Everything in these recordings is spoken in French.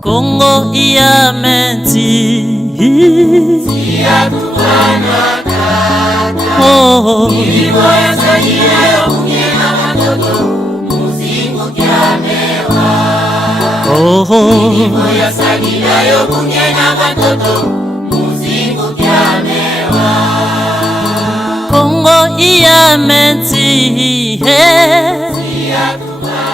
Congo iya menti Siya tukana kata oh Ilibo ya sajira yokunye na watoto Muzingu kiamewa oh Ilibo ya sajira yokunye na watoto Muzingu kiamewa Congo iya menti Siya tukana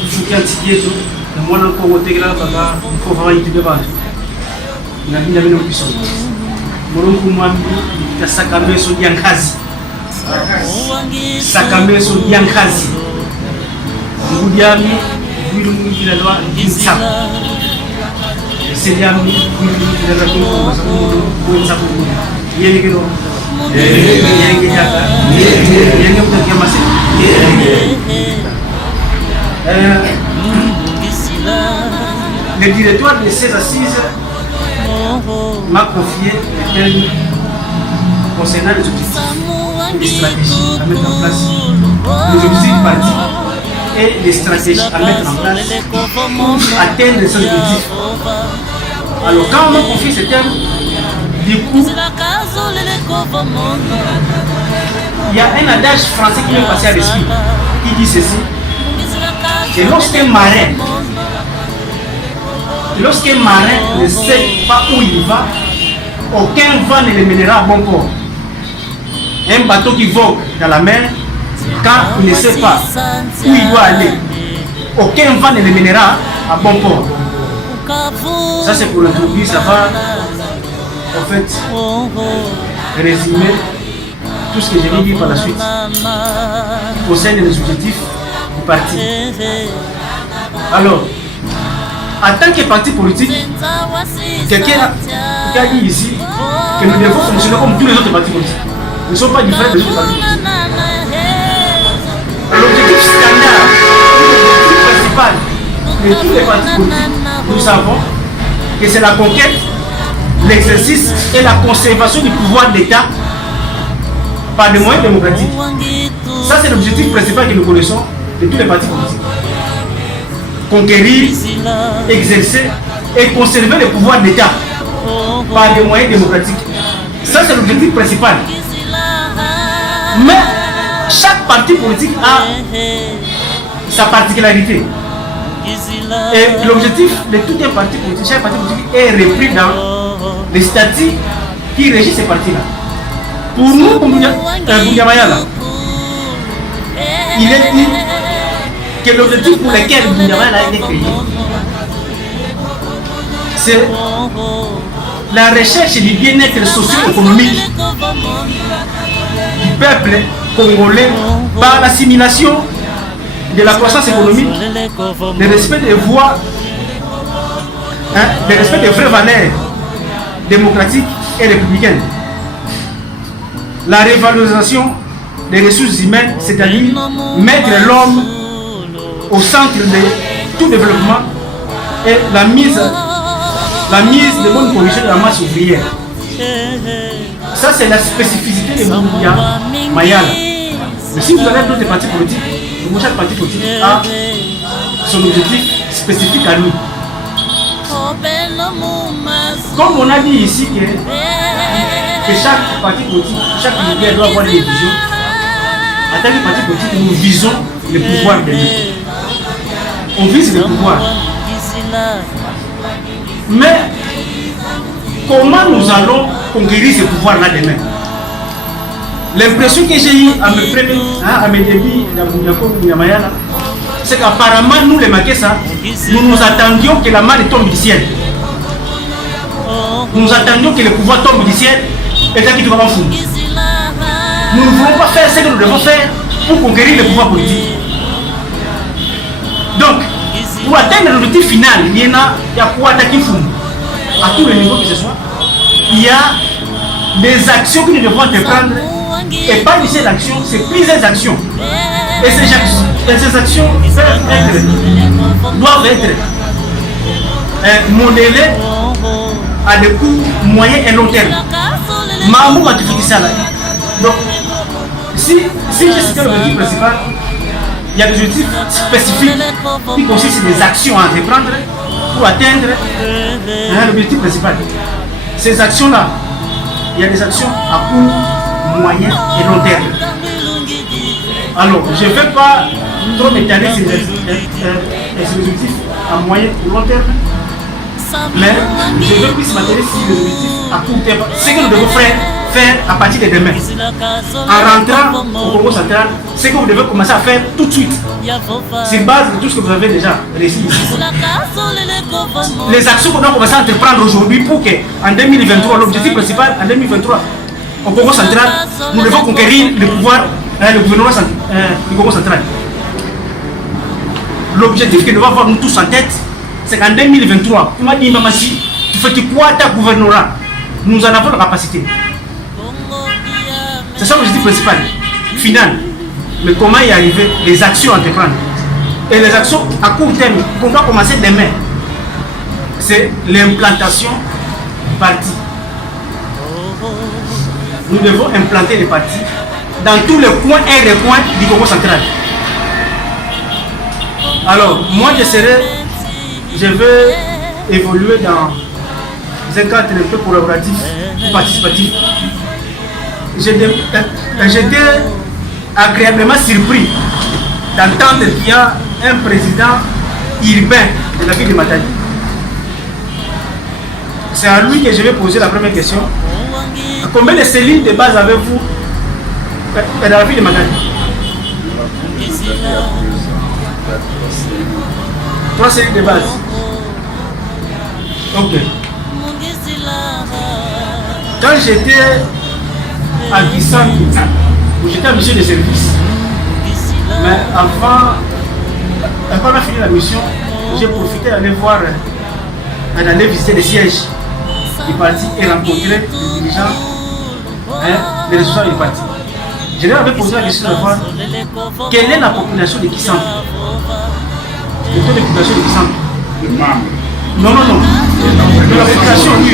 Kufikia yetu na mwana Kongo tegela baba ko hawaii tibeba na binda bino biso Mulungu mwami tasakameso yankazi sakameso yankazi ngudiami bilu ngila lwa insa sediami bilu ngila lwa ko masamu ko insa ko yeye kero yeye jaka yeye mtakia masi le directoire de ces assises m'a confié les thèmes concernant les objectifs et les stratégies à mettre en place, les objectifs du parti et les stratégies à mettre en place pour atteindre ces objectifs. Alors quand on m'a confié ces thèmes, du coup, il y a un adage français qui m'est passé à l'esprit qui dit ceci. Et lorsqu'un marin ne sait pas où il va, aucun vent ne le mènera à bon port. Un bateau qui vogue dans la mer, quand il ne sait pas où il doit aller, aucun vent ne le mènera à bon port. Ça c'est pour l'introduire, ça va en fait résumer tout ce que je vais dire par la suite qui concerne les objectifs du parti. Alors, en tant que parti politique, quelqu'un a dit ici que nous devons fonctionner comme tous les autres partis politiques. Nous ne sommes pas différents des autres partis politiques. L'objectif standard, l'objectif principal de tous les partis politiques, nous savons que c'est la conquête, l'exercice et la conservation du pouvoir d'État par des moyens démocratiques. Ça, c'est l'objectif principal que nous connaissons de tous les partis politiques. Conquérir, exercer et conserver le pouvoir d'État par des moyens démocratiques. Ça, c'est l'objectif principal. Mais chaque parti politique a sa particularité. Et l'objectif de tout un parti politique, chaque parti politique est repris dans les statuts qui régissent ces partis-là. Pour nous, Bunyamayala, il est dit que l'objectif pour lequel Bunyamayala a été créé, c'est la recherche du bien-être socio-économique du peuple congolais par l'assimilation de la croissance économique, le respect des voies, le respect des vraies valeurs démocratiques et républicaines, la révalorisation des ressources humaines, c'est-à-dire mettre l'homme au centre de tout développement et la mise de bonnes conditions de la masse ouvrière. Ça, c'est la spécificité de Bunyamayala. Mais si vous avez d'autres partis politiques, chaque parti politique a son objectif spécifique à nous. Comme on a dit ici que chaque parti politique, chaque leader doit avoir des visions, en tant que parti politique, nous visons le pouvoir de nous. On vise le pouvoir. Mais comment nous allons conquérir ce pouvoir-là demain? L'impression que j'ai eue à mes débuts dans Bunyamayala, c'est qu'apparemment, nous les Makessa, nous attendions que la main tombe du ciel. Nous attendions que le pouvoir tombe du ciel et que tu vas en foutre. Nous ne voulons pas faire ce que nous devons faire pour conquérir le pouvoir politique. Donc, pour atteindre l'objectif final, il y a pour attaquer fou. À tous les niveaux que ce soit, il y a des actions que nous devons entreprendre. Et pas une seule action, c'est plusieurs actions. Et ces actions doivent être modélées à des coûts moyens et long terme. Donc, Si j'ai cité l'objectif principal, il y a des objectifs spécifiques qui consistent sur des actions à entreprendre pour atteindre l'objectif principal. Ces actions-là, il y a des actions à court, moyen et long terme. Alors, je ne vais pas trop m'étaler sur les objectifs à moyen ou long terme, mais je veux plus m'atteler sur les objectifs à court terme. Ce que nous devons faire à partir de demain, en rentrant au Congo central, ce que vous devez commencer à faire tout de suite, sur base de tout ce que vous avez déjà réussi ici. Les actions qu'on doit commencer à entreprendre aujourd'hui pour qu'en 2023, l'objectif principal en 2023, au Congo central, nous devons conquérir le pouvoir, le gouvernement du Congo central. L'objectif que nous devons avoir nous tous en tête, c'est qu'en 2023, il m'a dit, Mamassi, tu fais quoi ta gouvernorat? Nous en avons la capacité. C'est ça l'objectif principal, final. Mais comment y arriver? Les actions à entreprendre. Et les actions à court terme, qu'on doit commencer demain, c'est l'implantation du parti. Nous devons implanter les partis dans tous les coins et recoins du Congo central. Alors, moi je veux évoluer dans un cadre un peu collaboratif, participatif. J'étais agréablement surpris d'entendre qu'il y a un président urbain de la ville de Matadi. C'est à lui que je vais poser la première question. Combien de cellules de base avez-vous dans la ville de Matadi? 3 cellules de base. Ok. Quand j'étais à Kissan, où j'étais un monsieur de service, mais avant de finir la mission, j'ai profité d'aller voir, d'aller visiter les sièges du parti et rencontrer les dirigeants, les responsables du parti. Je leur avais posé la question de voir quelle est la population de Kissan. Le taux de population de Kissan. Non. De la population, oui.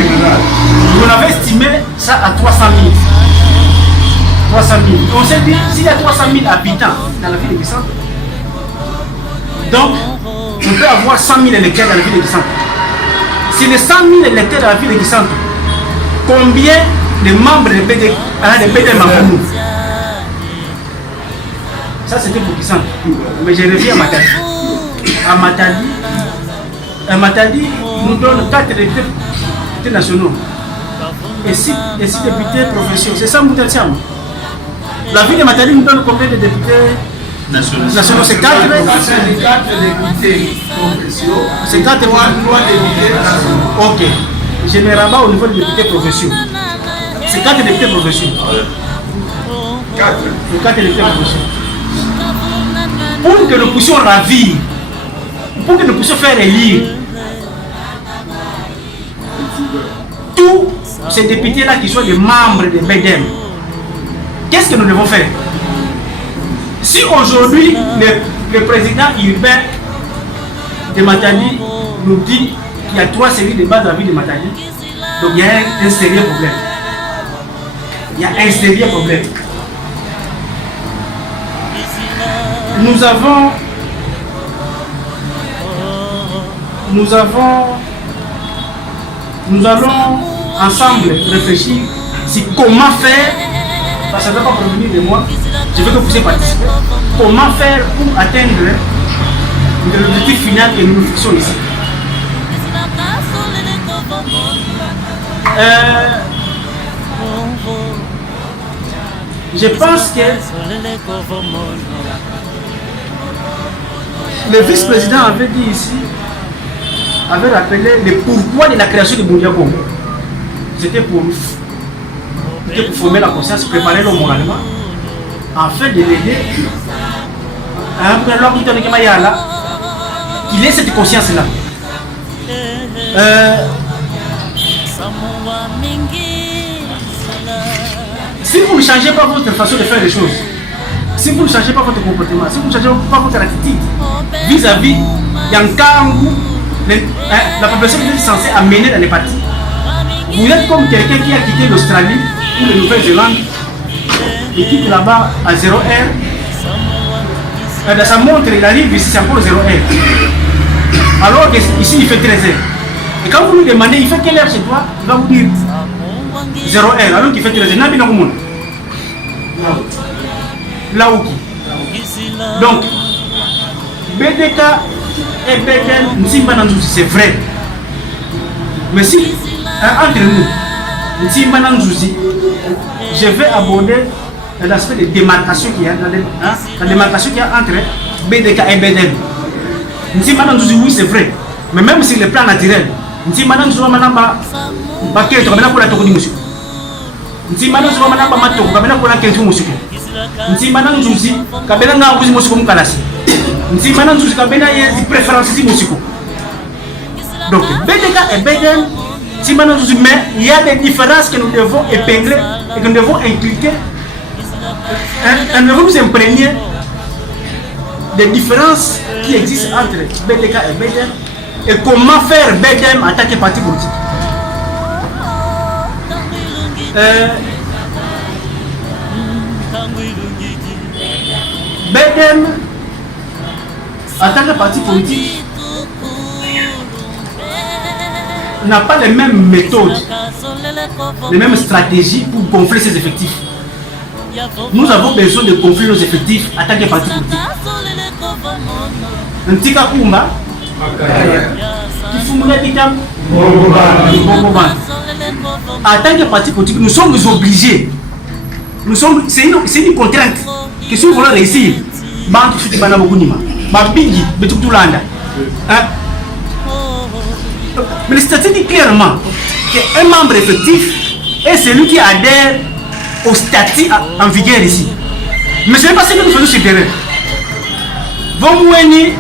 On avait estimé ça à 300 000. 300 000. On s'est dit, s'il y a 300 000 habitants dans la ville de Kissan, donc on peut avoir 100 000 électeurs dans la ville de Kissan. Si les 100 000 électeurs dans la ville de Kissan, combien de membres de BDM en nous? Ça c'était pour Kissan. Mais je reviens à Matadi. À Matadi, nous donne 4 députés nationaux et 6 députés provinciaux. C'est ça, Moutatiam. La ville de Matadi nous donne combien de députés nationaux? C'est 4 députés provinciaux. C'est 4 députés. Ok. Je me rabats au niveau des députés provinciaux. C'est 4 députés provinciaux. 4 députés provinciaux. Pour que nous puissions ravir, pour que nous puissions faire élire tous ces députés-là qui sont des membres de BDM, qu'est-ce que nous devons faire? Si aujourd'hui le président urbain de Matadi nous dit qu'il y a 3 séries de base dans la ville de Matadi, donc il y a un sérieux problème. Il y a un sérieux problème. Nous allons ensemble réfléchir sur comment faire, parce que ça ne va pas provenir de moi, je veux que vous puissiez participer, comment faire pour atteindre l'objectif final que nous nous fixons ici. Je pense que le vice-président avait dit ici, avait rappelé le pourquoi de la création de Boudia Congo. C'était pour former la conscience, préparer l'homme moralement, afin de l'aider qu'il ait cette conscience-là. Si vous ne changez pas votre façon de faire les choses, si vous ne changez pas votre comportement, si vous ne changez pas votre attitude vis-à-vis d'Yankangu, la population que vous êtes censée amener dans les partis, vous êtes comme quelqu'un qui a quitté l'Australie ou la Nouvelle-Zélande il quitte là-bas à 0 heure. Dans sa montre, il arrive ici, c'est encore 0 heure. Alors qu'ici, il fait 13 heures. Et quand vous lui demandez, il fait quelle heure chez toi, il va vous dire 0 heure, alors qu'il fait 13 heures. Là où qui. Donc, BDK et BDN, c'est vrai. Mais si, entre nous, je vais aborder l'aspect de démarcation qu'il y a, la démarcation qu'il y a entre BDK et BDN. Oui, c'est vrai. Mais même sur le plan naturel, donc BDK et BDN, mais il y a des différences que nous devons épingler et que nous devons inculquer. Nous devons nous imprégner des différences qui existent entre BDK et BDN et comment faire BDM en tant que parti politique. BDM en tant que parti politique n'a pas les mêmes méthodes, les mêmes stratégies pour gonfler ses effectifs. Nous avons besoin de gonfler nos effectifs en tant que parti politique. Ntika Kumba, en tant que parti politique, nous sommes obligés. C'est une contrainte que si nous voulons réussir, mais le statut dit clairement qu'un membre effectif est celui qui adhère au statut en vigueur ici. Mais ce n'est pas ce que nous faisons sur le terrain. Vous voyez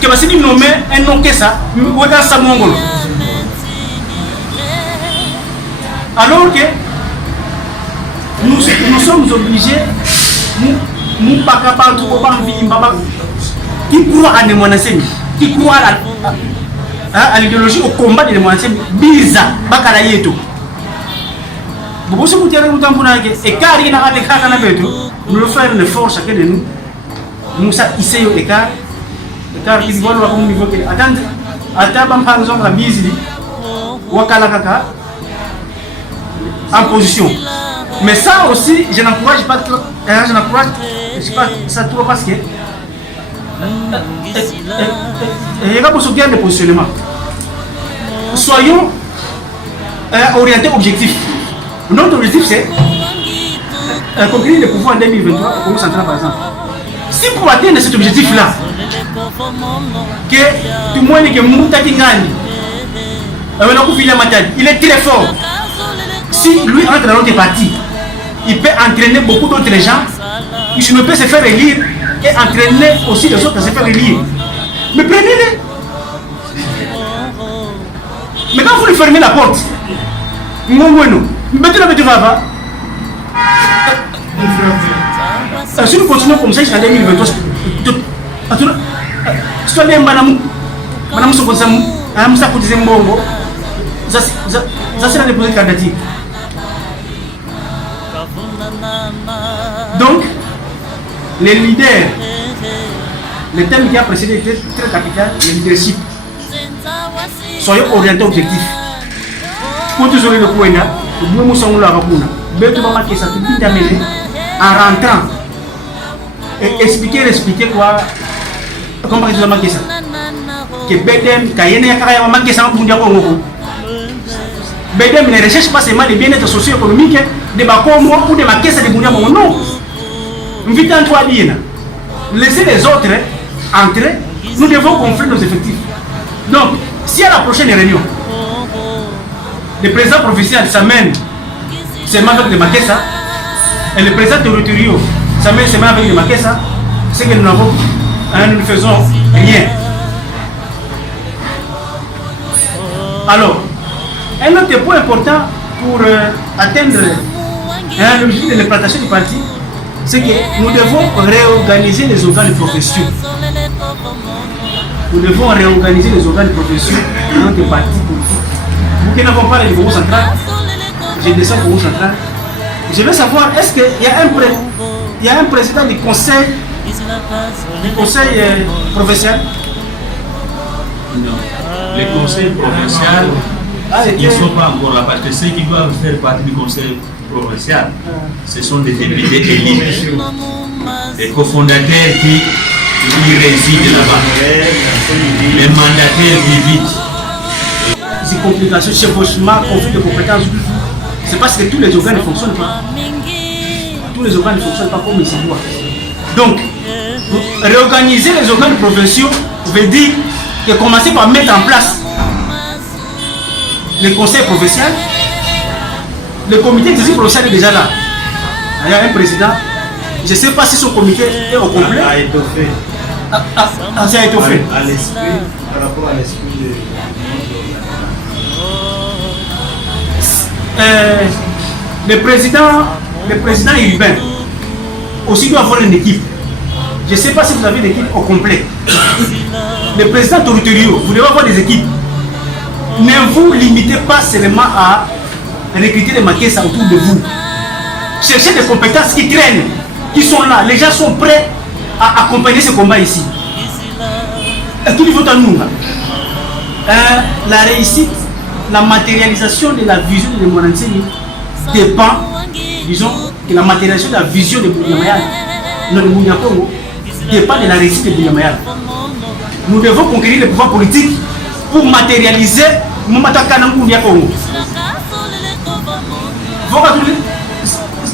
que si nous nommons un nom que ça, nous regardons ça mongol. Alors que nous sommes obligés, nous pas capables de qui croit à Nemonassemi, qui croit à l'idéologie, au combat de Nemonassemi, Biza, Bakarayeto. Vous pouvez vous dire que et car il y a des cas à la bête, nous le faisons l'effort chacun de nous. Nous sommes ici au écart. Car il voit le niveau que attendez, attends par exemple la bise Wakala Kaka en position. Mais ça aussi, je n'encourage pas trop, ça trop parce que il y a pas besoin de positionnement. Soyons orientés objectifs. Notre objectif c'est conquérir le pouvoir en 2023 au Congo central par exemple. Si pour atteindre cet objectif-là, que tout le monde est il est très fort. Si lui entre dans notre parti, il peut entraîner beaucoup d'autres gens. Il ne peut se faire élire et entraîner aussi les autres à se faire élire. Mais prenez-les. Mais quand vous lui fermez la porte, si nous continuons comme ça jusqu'en 2023, donc, les leaders, le thème qui a précédé était très capital, le leadership. Soyons orientés objectifs. Quand vous aurez le point là, vous sommes là, en rentrant et expliquer quoi, comment ils ont manqué ça. Que BDM, BDM ne recherche pas seulement le bien-être socio-économique de Bakomo ou de ma caisse de Bouniamo. Non. Laissez les autres entrer, nous devons gonfler nos effectifs. Donc, si à la prochaine réunion, le président professionnel s'amène seulement avec les maquettes, et le président territorial s'amène seulement avec les maquettes, c'est que nous ne faisons rien. Alors, un autre point important pour atteindre l'objectif de l'implantation du parti, c'est que nous devons réorganiser les organes de profession. Nous devons réorganiser les organes de profession dans notre parti politique. Nous qui n'avons pas le Congo central, je descends au Congo central, Je veux savoir, est-ce qu'il y a un président du conseil professionnel? Non. Les conseils provinciaux, ils ne sont pas encore là parce que ceux qui doivent faire partie du conseil provincial, ce sont des députés élus, des cofondateurs qui résident là-bas, les mandataires qui vivent. Ces complications, chevauchement, conflit de compétences, c'est parce que tous les organes ne fonctionnent pas. Tous les organes ne fonctionnent pas comme il se doit. Donc, réorganiser les organes provinciaux veut dire que commencer par mettre en place le conseil professionnel. Le comité de professionnel est déjà là. Il y a un président. Je ne sais pas si son comité est au complet. A étoffé. Ça a étoffé. À l'esprit, par rapport à l'esprit de... Le président urbain aussi doit avoir une équipe. Je ne sais pas si vous avez une équipe au complet. Les présidents territoriaux, vous devez avoir des équipes. Ne vous limitez pas seulement à recruter des maquettes autour de vous. Cherchez des compétences qui traînent, qui sont là. Les gens sont prêts à accompagner ce combat ici. Tout niveau à nous. La réussite, la matérialisation de la vision de Monanseni dépend, disons, que la matérialisation de la vision de Bouyamayal, notre Bouyakongo, dépend de la réussite de Bouyamayal. Nous devons conquérir le pouvoir politique pour matérialiser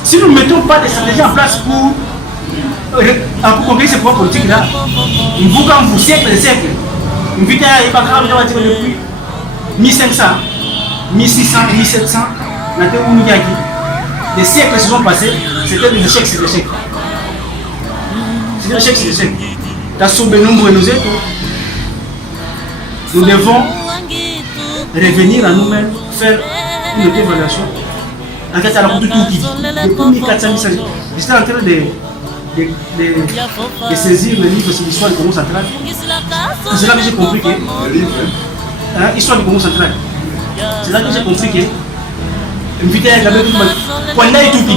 si nous ne mettons pas des stratégies en place pour conquérir ce pouvoir politique là, quand vous siècles et siècles, depuis 1500, 1600, 1700, les siècles se sont passés, c'était des échecs, c'est des échecs. C'est des échecs, c'est des échecs. Nous devons revenir à nous-mêmes, faire une évaluation. En fait, à la route de tout qui dit. Depuis 1400, j'étais en train de saisir le livre sur l'histoire du Congo central. C'est là que j'ai compris que. L'histoire du Congo central. C'est là que j'ai compris que. Il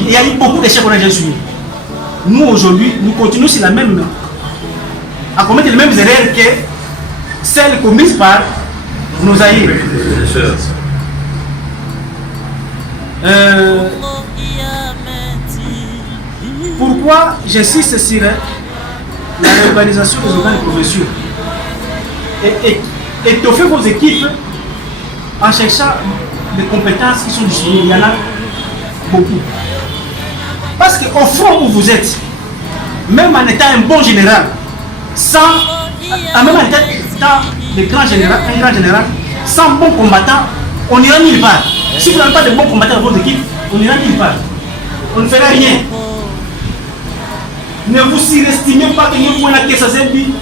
y a eu beaucoup d'échecs qu'on a déjà suivis. Nous, aujourd'hui, nous continuons sur la même. À commettre les mêmes erreurs que celles commises par nos aïeux. Pourquoi j'insiste sur la réorganisation des organes provinciaux et étoffer vos équipes en cherchant des compétences qui sont disponibles. Il y en a beaucoup. Parce qu'au front où vous êtes, même en étant un bon général, même en étant un grand général, sans bon combattant, on n'ira nulle part. Si vous n'avez pas de bons combattants dans votre équipe, on n'ira nulle part. On ne fera rien. Ne vous surestimez pas que nous pouvons la caisse à Zembi,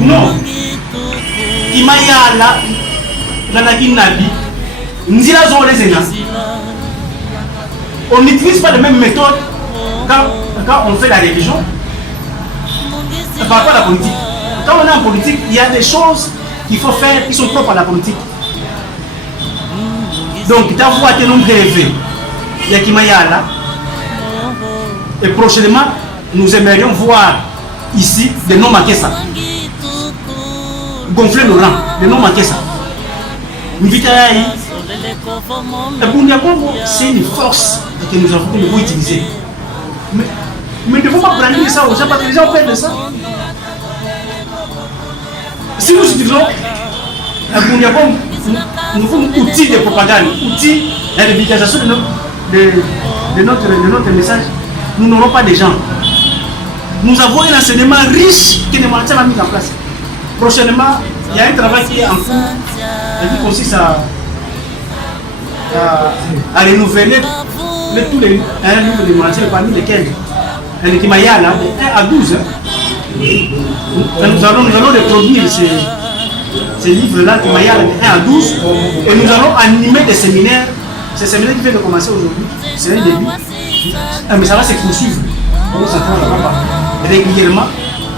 non. Imayala, Nabi, on n'utilise pas les mêmes méthodes quand on fait la révision par rapport à la politique. Quand on est en politique, il y a des choses qu'il faut faire qui sont propres à la politique. Donc, d'avoir été nombreux élevés, il y a Kimayala. Et prochainement, nous aimerions voir ici des noms manqués ça. Gonfler nos rangs, des noms manqués ça. C'est une force que nous devons utiliser. Mais ne devons pas prendre ça aux gens parce que les gens ont peur de ça. Si nous utilisons nous avons un outil de propagande, outil de réplication de notre message, nous n'aurons pas de gens. Nous avons un enseignement riche que les Maltais ont mis en place. Prochainement, il y a un travail qui est en cours et qui consiste à renouveler tous les livres de Maltais, parmi lesquels le Kimayala de 1 à 12. Nous allons reproduire ces livres-là, Kimayala de 1 à 12, et nous allons animer des séminaires. Ce séminaire qui vient de commencer aujourd'hui, c'est un début, mais ça va se poursuivre régulièrement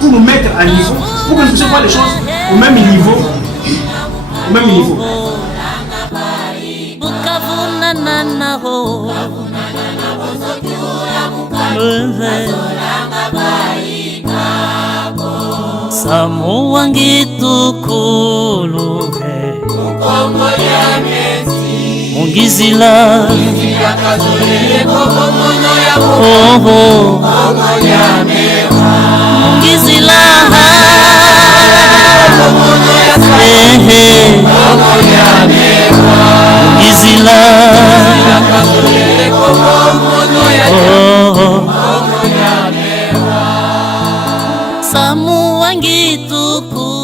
pour nous mettre à niveau, pour que nous puissions voir les choses au même niveau au même niveau. Samu wangi tukuluhe Mungizila Mungizila Mungizila Samu wangi tukuluhe